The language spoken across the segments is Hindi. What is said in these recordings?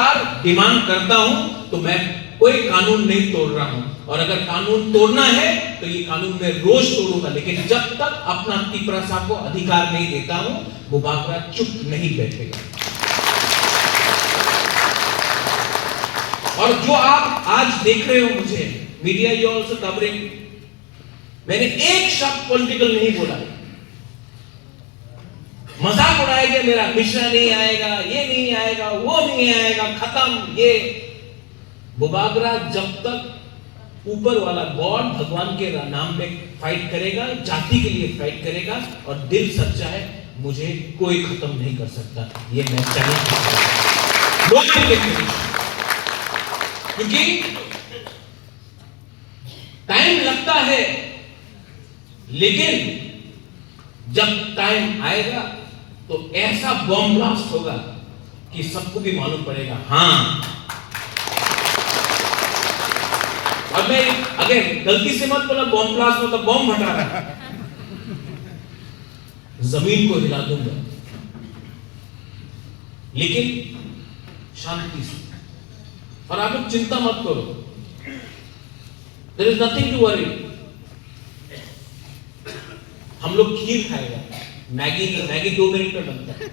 प्रकार डिमांड करता हूं तो मैं कोई कानून नहीं तोड़ रहा हूं, और अगर कानून तोड़ना है तो ये कानून मैं रोज तोड़ूंगा, लेकिन जब तक अपना तिपरासा को अधिकार नहीं देता हूं वो बागरा चुप नहीं बैठेगा। और जो आप आज देख रहे हो मुझे मीडिया यू आल्सो कवरिंग, मैंने एक शब्द पॉलिटिकल नहीं बोला। मजाक उड़ाया गया मेरा, मिश्रा नहीं आएगा, ये नहीं आएगा, वो नहीं आएगा, खत्म। ये बुबागरा जब तक ऊपर वाला गॉड भगवान के नाम पे फाइट करेगा, जाति के लिए फाइट करेगा, और दिल सच्चा है, मुझे कोई खत्म नहीं कर सकता। ये मैं चैलेंज, क्योंकि टाइम लगता है, लेकिन जब टाइम आएगा तो ऐसा बॉम्ब ब्लास्ट होगा कि सबको भी मालूम पड़ेगा हाँ। और मैं अगर गलती से मत बोला बॉम्ब ब्लास्ट मतलब बॉम्ब फटा रहा है, जमीन को हिला दूंगा, लेकिन शांति से। और आप लोग चिंता मत करो, there is nothing to worry. हम लोग खीर खाएगा, मैगी 2 मिनट में बनता है,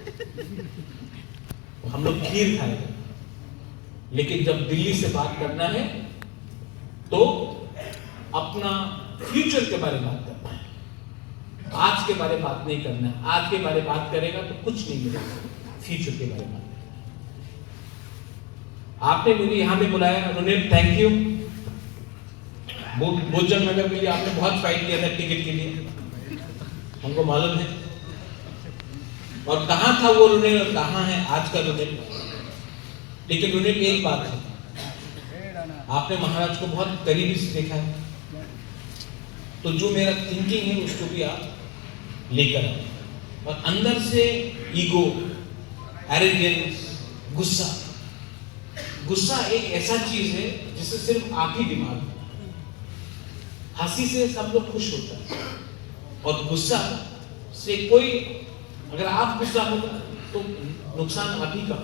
हम लोग खीर खाएगा, लेकिन जब दिल्ली से बात करना है तो अपना फ्यूचर के बारे में बात करना है, आज के बारे में बात नहीं करना है। आज के बारे में बात करेगा तो कुछ नहीं मिलेगा, फ्यूचर के बारे में बात करना है। आपने मुझे यहां पे बुलाया, उन्होंने थैंक यू। भोजन नगर के लिए आपने बहुत फाइट किया था टिकट के लिए, हमको मालूम है। और कहां था वो रुनेल और कहां है आज का रुनेल। लेकिन रुनेल एक बात है, आपने महाराज को बहुत करीबी से देखा है, तो जो मेरा थिंकिंग है उसको भी आप लेकर आए। और अंदर से ईगो, एरोगेंस, गुस्सा एक ऐसा चीज है जिससे सिर्फ आप ही दिमाग, हंसी से सब लोग खुश होता है, और गुस्सा से कोई, अगर आप गुस्सा होगा तो नुकसान आप ही का।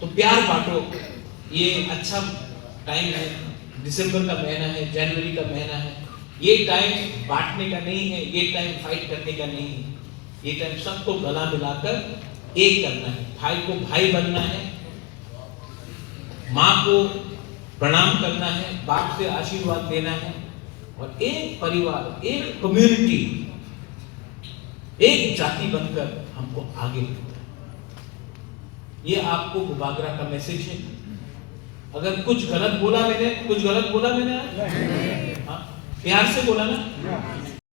तो प्यार बांटो, ये अच्छा टाइम है, दिसंबर का महीना है, जनवरी का महीना है, ये टाइम बांटने का नहीं है, ये टाइम फाइट करने का नहीं है, ये टाइम सबको गला मिलाकर एक करना है, भाई को भाई बनना है, माँ को प्रणाम करना है, बाप से आशीर्वाद देना है, और एक परिवार, एक कम्युनिटी, एक जाति बनकर हमको आगे बढ़ना है। ये आपको बुबागरा का मैसेज है। अगर कुछ गलत बोला मैंने, हाँ? प्यार से बोला ना।